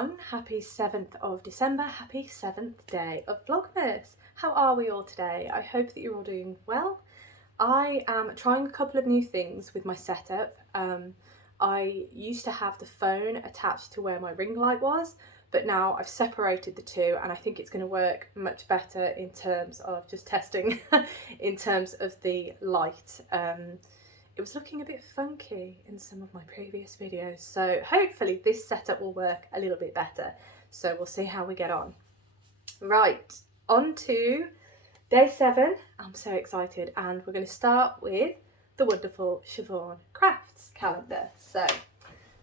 everyone, happy 7th of December, happy 7th day of Vlogmas. How are we all today? I hope that you're all doing well. I am trying a couple of new things with my setup. I used to have the phone attached to where my ring light was, but now I've separated the two and I think it's going to work much better in terms of just testing in terms of the light. It was looking a bit funky in some of my previous videos, so hopefully this setup will work a little bit better. So we'll see how we get on. Right, on to day 7. I'm so excited, and we're going to start with the wonderful Siobhans crafts calendar. So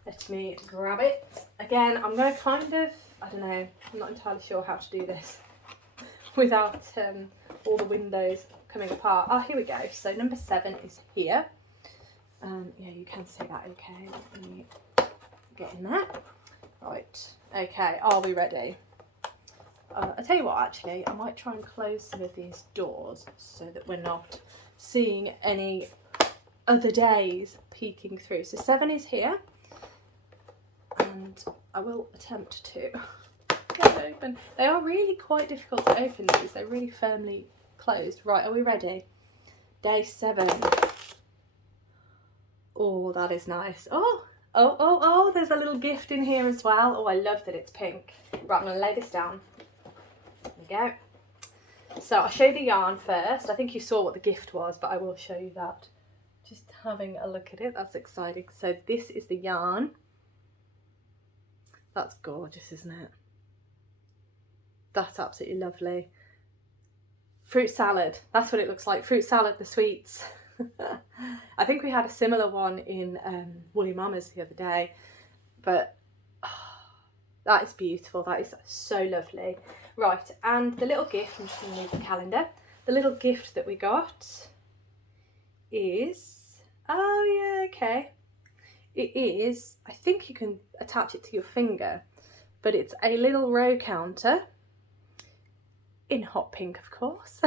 let me grab it. Again, I'm going to kind of, I don't know, I'm not entirely sure how to do this without all the windows coming apart. Oh, here we go. So number 7 is here. Yeah, you can see that okay. Let me get in there. Right, okay, are we ready? I'll tell you what, actually, I might try and close some of these doors so that we're not seeing any other days peeking through. So 7 is here, and I will attempt to get it open. They are really quite difficult to open, these. They're really firmly closed. Right, are we ready? Day 7. Oh, that is nice. Oh, there's a little gift in here as well. Oh, I love that it's pink. Right, I'm going to lay this down. There we go. So I'll show you the yarn first. I think you saw what the gift was, but I will show you that. Just having a look at it. That's exciting. So this is the yarn. That's gorgeous, isn't it? That's absolutely lovely. Fruit salad. That's what it looks like. Fruit salad, the sweets. I think we had a similar one in Woolly Mamas the other day, but that is beautiful. That is so lovely. Right, and the little gift, I'm just going to move the calendar. The little gift that we got is, oh yeah, okay. It is, I think you can attach it to your finger, but it's a little row counter in hot pink, of course.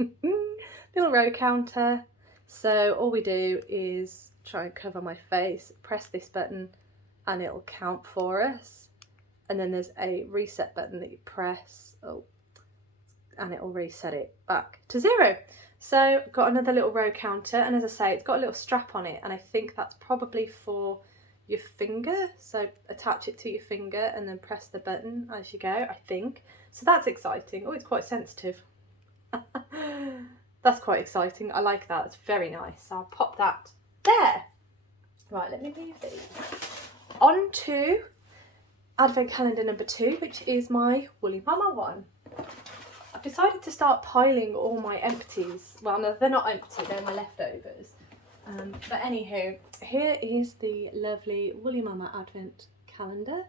Little row counter. So all we do is try and cover my face, press this button, and it'll count for us. And then there's a reset button that you press, and it'll reset it back to 0. So got another little row counter, and as I say, it's got a little strap on it, and I think that's probably for your finger. So attach it to your finger and then press the button as you go, I think. So that's exciting. Oh, it's quite sensitive. That's quite exciting. I like that. It's very nice. So I'll pop that there. Right, let me move these. On to Advent calendar number 2, which is my Woolly Mama one. I've decided to start piling all my empties. Well, no, they're not empty, they're my leftovers. But anywho, here is the lovely Woolly Mama Advent calendar.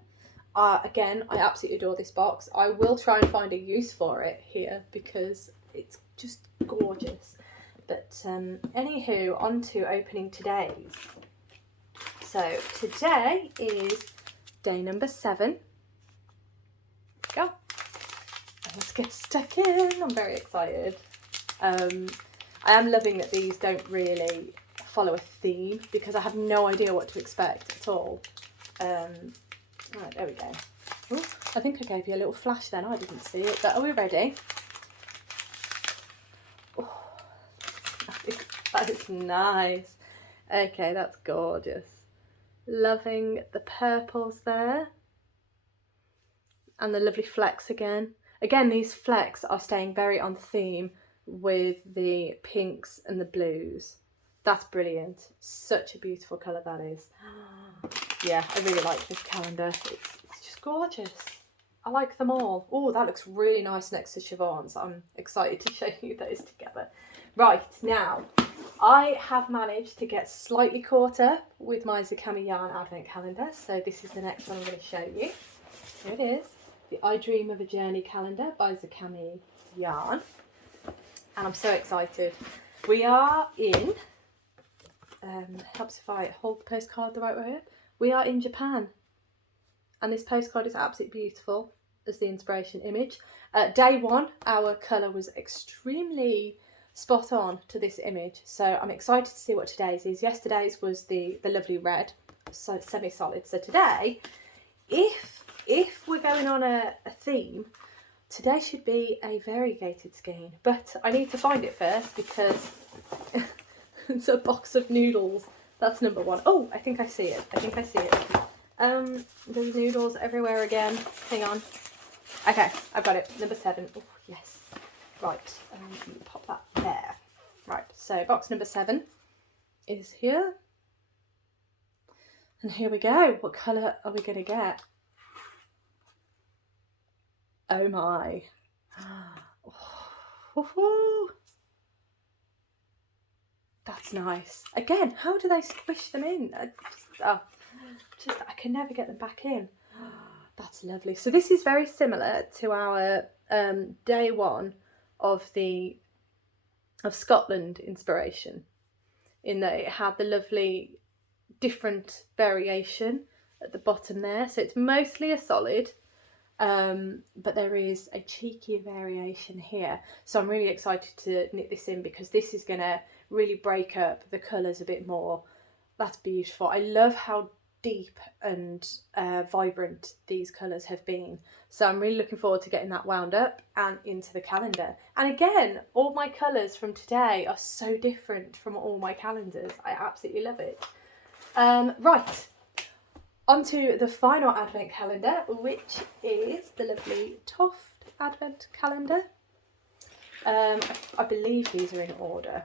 Again, I absolutely adore this box. I will try and find a use for it here because it's just gorgeous. But anywho, on to opening today's. So today is day number 7. Go. Let's get stuck in. I'm very excited. I am loving that these don't really follow a theme because I have no idea what to expect at all. Right, there we go. Ooh, I think I gave you a little flash then. I didn't see it, but are we ready? Oh, that is nice. Okay, that's gorgeous. Loving the purples there. And the lovely flecks again. Again, these flecks are staying very on theme with the pinks and the blues. That's brilliant. Such a beautiful colour that is. Yeah, I really like this calendar. It's just gorgeous. I like them all. Oh, that looks really nice next to Siobhans. I'm excited to show you those together. Right, now, I have managed to get slightly caught up with my Zakami yarn advent calendar. So this is the next one I'm going to show you. Here it is. The I Dream of a Journey calendar by Zakami yarn. And I'm so excited. We are in, helps if I hold the postcard the right way up. We are in Japan. And this postcard is absolutely beautiful as the inspiration image. Day 1, our colour was extremely spot on to this image. So I'm excited to see what today's is. Yesterday's was the lovely red, so semi-solid. So today, if if we're going on a theme, today should be a variegated skein, but I need to find it first because it's a box of noodles. That's number one. Oh, I think I see it. There's noodles everywhere again. Hang on. Okay, I've got it. Number 7. Oh, yes. Right, pop that there. Right, so box number 7 is here. And here we go. What colour are we going to get? Oh my. Oh, that's nice. Again, how do they squish them in? I can never get them back in. That's lovely. So this is very similar to our day 1 of Scotland inspiration, in that it had the lovely different variation at the bottom there. So it's mostly a solid, but there is a cheeky variation here. So I'm really excited to knit this in because this is going to really break up the colours a bit more. That's beautiful. I love how deep and vibrant these colours have been. So I'm really looking forward to getting that wound up and into the calendar. And again, all my colours from today are so different from all my calendars. I absolutely love it. Right, onto the final advent calendar, which is the lovely Toft Advent calendar. I believe these are in order.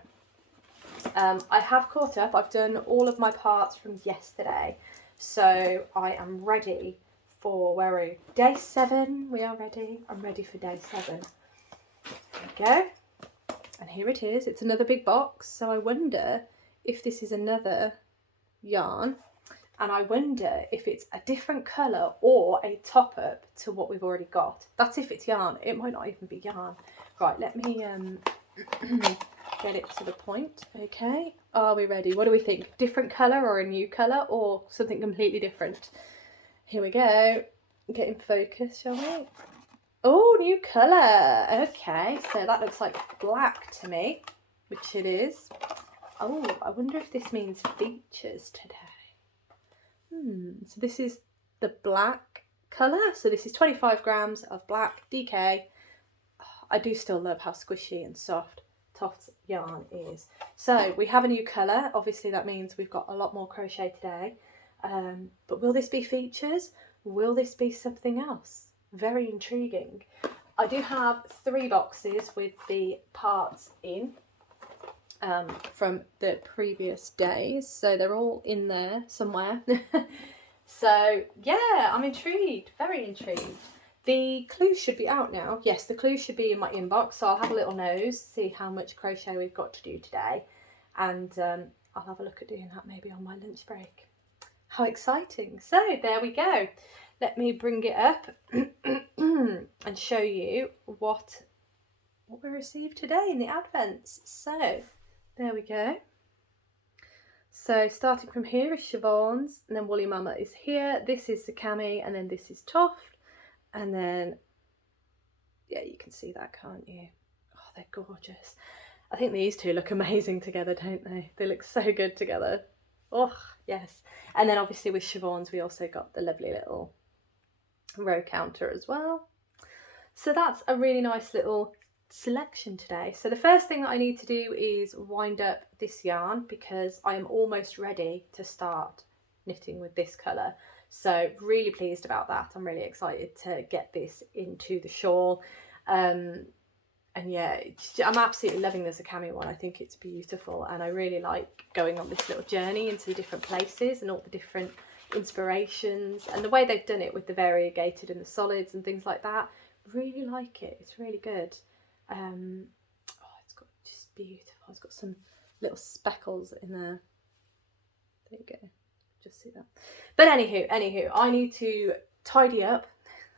I have caught up. I've done all of my parts from yesterday. So I am ready for, where are we? Day 7, we are ready. I'm ready for day 7. There we go. And here it is. It's another big box. So I wonder if this is another yarn. And I wonder if it's a different colour or a top up to what we've already got. That's if it's yarn. It might not even be yarn. Right, let me get it to the point. Okay, are we ready? What do we think? Different colour or a new colour or something completely different? Here we go. Get in focus, shall we? Oh, new colour. Okay, so that looks like black to me, which it is. Oh, I wonder if this means features today. So this is the black colour. So this is 25 grams of black DK. I do still love how squishy and soft Toft's yarn is. So we have a new colour. Obviously that means we've got a lot more crochet today. But will this be features? Will this be something else? Very intriguing. I do have 3 boxes with the parts in from the previous days. So they're all in there somewhere. So yeah, I'm intrigued, very intrigued. The clues should be out now. Yes, the clues should be in my inbox, so I'll have a little nose, see how much crochet we've got to do today, and I'll have a look at doing that maybe on my lunch break. How exciting. So there we go. Let me bring it up and show you what we received today in the Advents. So there we go. So starting from here is Siobhans, and then Woolly Mama is here. This is Zakami, and then this is Toft. And then, yeah, you can see that, can't you? Oh, they're gorgeous. I think these two look amazing together, don't they? They look so good together. Oh, yes. And then obviously with Siobhans, we also got the lovely little row counter as well. So that's a really nice little selection today. So the first thing that I need to do is wind up this yarn because I am almost ready to start knitting with this colour. So really pleased about that. I'm really excited to get this into the shawl. And yeah, I'm absolutely loving the Zakami one. I think it's beautiful, and I really like going on this little journey into the different places and all the different inspirations and the way they've done it with the variegated and the solids and things like that. Really like it. It's really good. Oh, it's got just beautiful. It's got some little speckles in there. There you go. Just see that. But anywho, I need to tidy up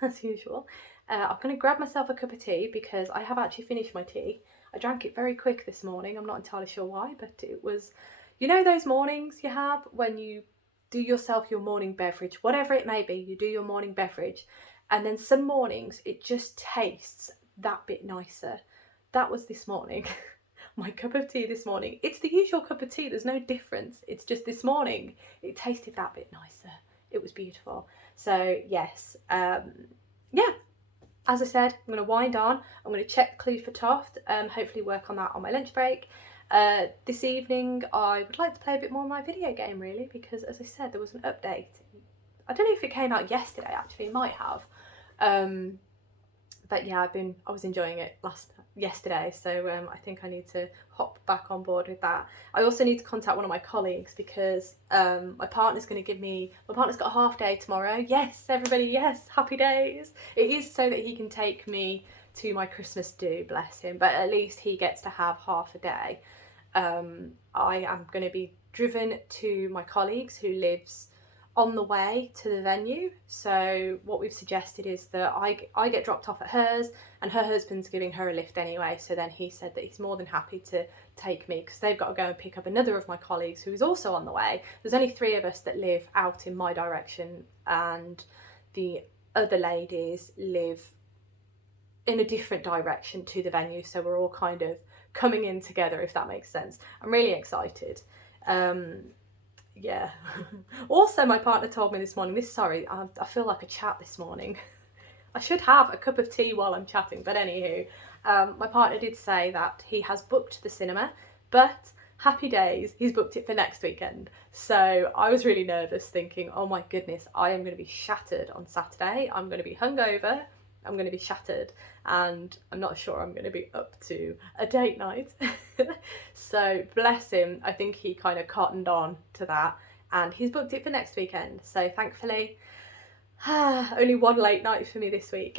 as usual. I'm going to grab myself a cup of tea because I have actually finished my tea. I drank it very quick this morning. I'm not entirely sure why, but it was, you know, those mornings you have when you do yourself your morning beverage, whatever it may be, you do your morning beverage, and then some mornings it just tastes that bit nicer. That was this morning. My cup of tea this morning. It's the usual cup of tea, there's no difference. It's just this morning it tasted that bit nicer. it was beautiful. So yes, yeah, as I said, I'm going to wind on. I'm going to check the clue for Toft, hopefully work on that on my lunch break. This evening I would like to play a bit more of my video game, really, because as I said, there was an update. I don't know if it came out yesterday, actually, it might have. But yeah, I was enjoying it yesterday, so I think I need to hop back on board with that. I also need to contact one of my colleagues because my partner's got a half day tomorrow. Yes, everybody, yes, happy days. It is so that he can take me to my Christmas do, bless him, but at least he gets to have half a day. I am going to be driven to my colleagues who lives on the way to the venue. So what we've suggested is that I get dropped off at hers, and her husband's giving her a lift anyway, so then he said that he's more than happy to take me because they've got to go and pick up another of my colleagues who is also on the way. There's only 3 of us that live out in my direction, and the other ladies live in a different direction to the venue, so we're all kind of coming in together, if that makes sense. I'm really excited. Yeah. Also, my partner told me this morning, I feel like a chat this morning. I should have a cup of tea while I'm chatting, but anywho, my partner did say that he has booked the cinema, but happy days, he's booked it for next weekend. So I was really nervous, thinking, oh my goodness, I am going to be shattered on Saturday. I'm going to be hungover, I'm going to be shattered, and I'm not sure I'm going to be up to a date night. So bless him, I think he kind of cottoned on to that, and he's booked it for next weekend. So thankfully, only one late night for me this week,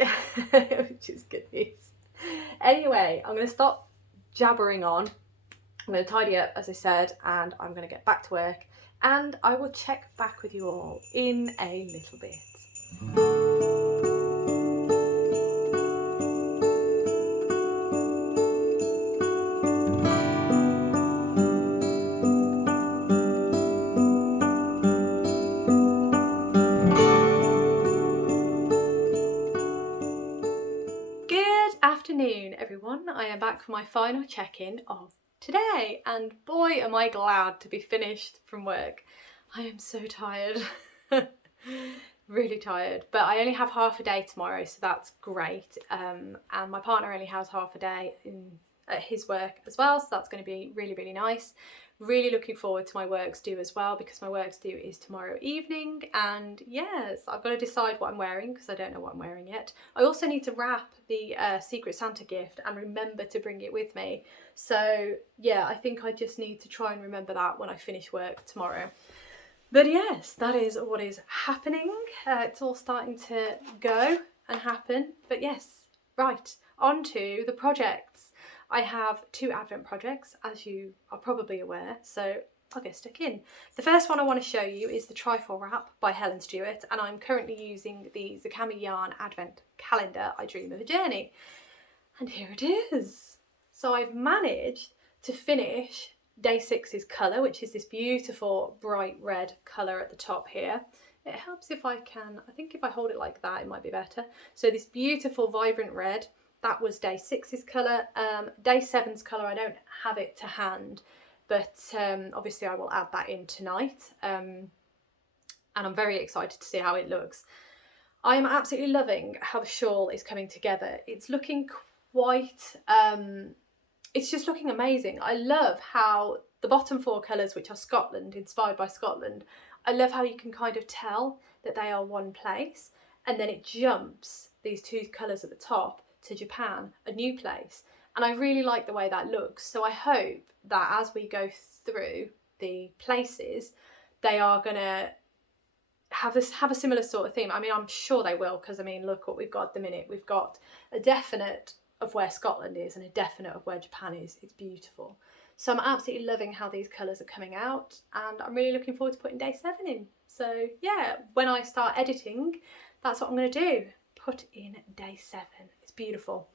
which is good news. Anyway, I'm going to stop jabbering on. I'm going to tidy up, as I said, and I'm going to get back to work, and I will check back with you all in a little bit. Afternoon, everyone. I am back for my final check-in of today, and boy am I glad to be finished from work. I am so tired. Really tired, but I only have half a day tomorrow, so that's great. And my partner only has half a day at his work as well, so that's going to be really, really nice. Really looking forward to my works due as well, because my works due is tomorrow evening, and yes, I've got to decide what I'm wearing because I don't know what I'm wearing yet. I also need to wrap the Secret Santa gift and remember to bring it with me. So yeah, I think I just need to try and remember that when I finish work tomorrow. But yes, that is what is happening. It's all starting to go and happen. But yes, right, on to the projects. I have 2 Advent projects, as you are probably aware, so I'll get stuck in. The first one I want to show you is the Trifle Wrap by Helen Stewart, and I'm currently using the Zakami yarn Advent calendar, I Dream of a Journey. And here it is. So I've managed to finish day 6's colour, which is this beautiful bright red colour at the top here. It helps if I think if I hold it like that, it might be better. So this beautiful vibrant red, that was day 6's colour. Day 7's colour, I don't have it to hand, but obviously I will add that in tonight. And I'm very excited to see how it looks. I am absolutely loving how the shawl is coming together. It's looking quite, it's just looking amazing. I love how the bottom 4 colours, which are Scotland, inspired by Scotland, I love how you can kind of tell that they are one place, and then it jumps, these 2 colours at the top, to Japan, a new place, and I really like the way that looks. So I hope that as we go through the places, they are gonna have a similar sort of theme. I mean, I'm sure they will, because I mean, look what we've got at the minute. We've got a definite of where Scotland is and a definite of where Japan is. It's beautiful. So I'm absolutely loving how these colours are coming out, and I'm really looking forward to putting day 7 in. So yeah, when I start editing, that's what I'm going to do. Put in day 7. It's beautiful.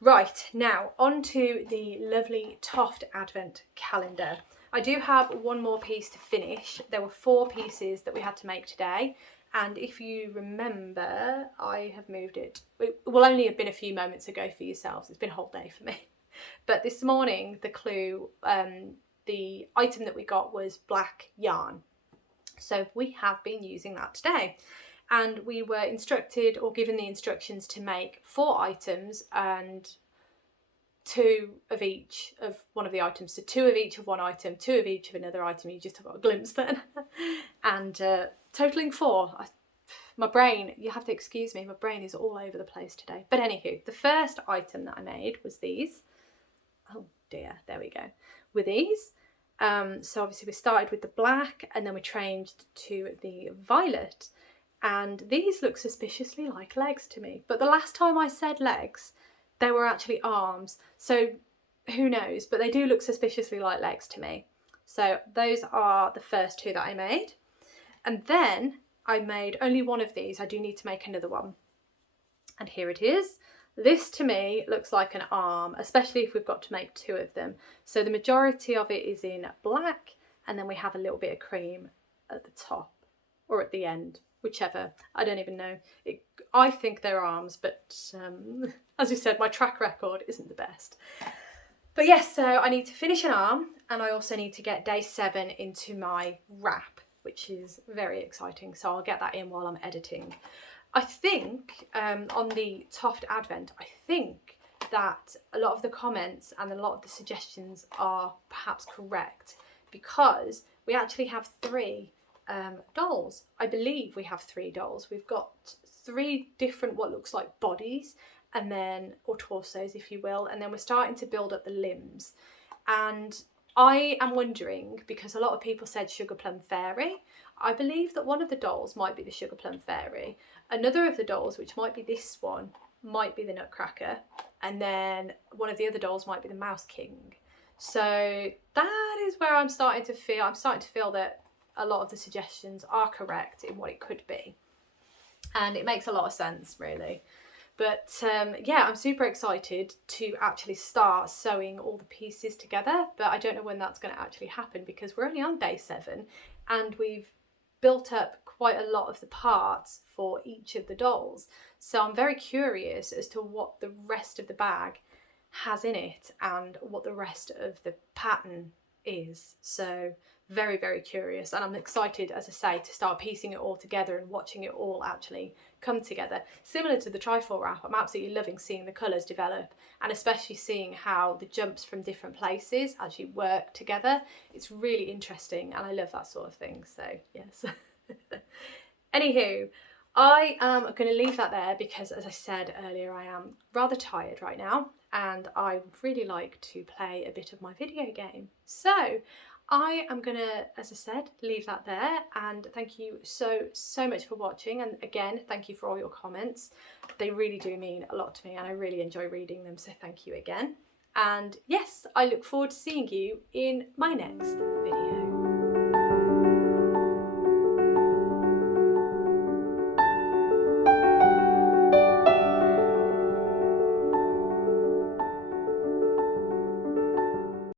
Right, now on to the lovely Toft Advent calendar. I do have one more piece to finish. There were 4 pieces that we had to make today, and if you remember, I have moved it. It will only have been a few moments ago for yourselves. It's been a whole day for me. But this morning, the clue, the item that we got was black yarn. So we have been using that today. And we were instructed or given the instructions to make 4 items and 2 of each of one of the items. So 2 of each of one item, 2 of each of another item. You just have got a glimpse then. And totaling 4. My brain, you have to excuse me, my brain is all over the place today. But anywho, the first item that I made was these. Oh dear, there we go. With these. So obviously we started with the black and then we changed to the violet. And these look suspiciously like legs to me. But the last time I said legs, they were actually arms. So who knows, but they do look suspiciously like legs to me. So those are the first 2 that I made. And then I made only one of these. I do need to make another one. And here it is. This to me looks like an arm, especially if we've got to make 2 of them. So the majority of it is in black, and then we have a little bit of cream at the top or at the end, whichever. I don't even know. I think they're arms, but as we said, my track record isn't the best. But yes, so I need to finish an arm, and I also need to get day 7 into my wrap, which is very exciting. So I'll get that in while I'm editing. I think on the Toft Advent, I think that a lot of the comments and a lot of the suggestions are perhaps correct, because we actually have 3 dolls. I believe we have 3 dolls. We've got 3 different what looks like bodies, and then, or torsos if you will, and then we're starting to build up the limbs. And I am wondering, because a lot of people said Sugar Plum Fairy, I believe that one of the dolls might be the Sugar Plum Fairy. Another of the dolls, which might be this one, might be the Nutcracker. And then one of the other dolls might be the Mouse King. So that is where I'm starting to feel that a lot of the suggestions are correct in what it could be. And it makes a lot of sense, really. But yeah, I'm super excited to actually start sewing all the pieces together, but I don't know when that's going to actually happen, because we're only on day 7 and we've built up quite a lot of the parts for each of the dolls. So I'm very curious as to what the rest of the bag has in it and what the rest of the pattern is. So very, very curious, and I'm excited, as I say, to start piecing it all together and watching it all actually come together. Similar to the Trifle Wrap, I'm absolutely loving seeing the colours develop, and especially seeing how the jumps from different places actually work together. It's really interesting, and I love that sort of thing. So yes. Anywho, I am going to leave that there because, as I said earlier, I am rather tired right now and I would really like to play a bit of my video game. So I am going to, as I said, leave that there, and thank you so much for watching, and again, thank you for all your comments. They really do mean a lot to me and I really enjoy reading them, so thank you again. And yes, I look forward to seeing you in my next video.